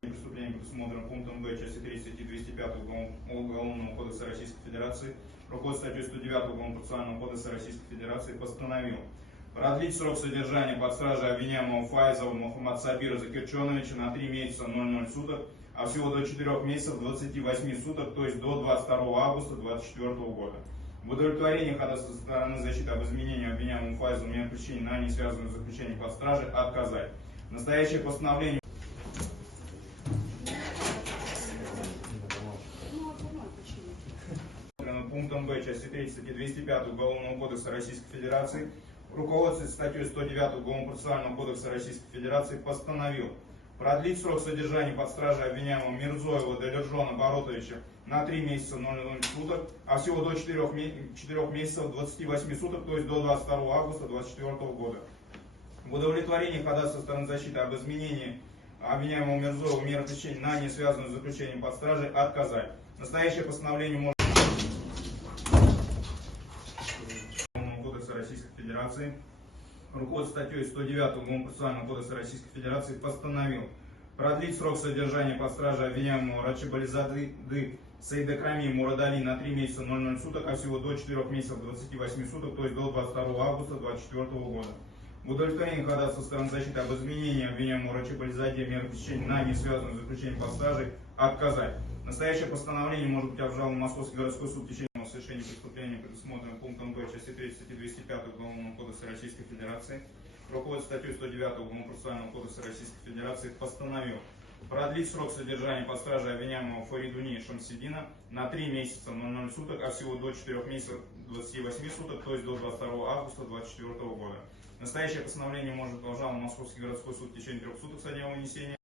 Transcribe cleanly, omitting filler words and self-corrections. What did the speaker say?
Преступление предусмотрено пунктом Б части 3 статьи 205 Уголовного кодекса Российской Федерации, руководствуясь статьей 109 Уголовного процессуального кодекса Российской Федерации, постановил продлить срок содержания под стражей обвиняемого Файзова Мухаммад Сабира Закирчоновича на 3 месяца 00 суток, а всего до 4 месяцев 28 суток, то есть до 22 августа 2024 года. В удовлетворении ходатайства со стороны защиты об изменении обвиняемому Файзову мер пресечения на не связанную с заключением под стражей отказать. Настоящее постановление пунктом Б части 3 статьи 205 Уголовного кодекса Российской Федерации, руководствуясь статьей 109 Уголовного процессуального кодекса Российской Федерации, постановил продлить срок содержания под стражей обвиняемого Мирзоева Далержона Баротовича на 3 месяца 00 суток, а всего до 4 месяцев 28 суток, то есть до 22 августа 2024 года. В удовлетворении ходатайства со стороны защиты об изменении обвиняемого Мирзоева меры пресечения на не связанную с заключением под стражей отказать. Настоящее постановление может Российской Федерации, руководствуясь статьей 109 Уголовного процессуального кодекса Российской Федерации, постановил продлить срок содержания под стражей обвиняемого Рачибализады Саидакрами Мурадали на 3 месяца 00 суток, а всего до 4 месяцев 28 суток, то есть до 22 августа 2024 года. В удовлетворении ходатайства со стороны защиты об изменении обвиняемому Рачибализаде меры пресечения на не связанную с заключением под стражей отказать. Настоящее постановление может быть обжаловано в Московский городской суд в течение совершения преступления, предусмотренного пунктом Б части 3 статьи 205 Уголовного кодекса Российской Федерации, руководствуясь статьей 109 Уголовного процессуального кодекса Российской Федерации, постановил продлить срок содержания под стражей обвиняемого Фаридуни Шамсидина на 3 месяца 00 суток, а всего до 4 месяцев 28 суток, то есть до 22 августа 2024 года. Настоящее постановление может быть обжаловано в Московский городской суд в течение 3 суток со дня вынесения.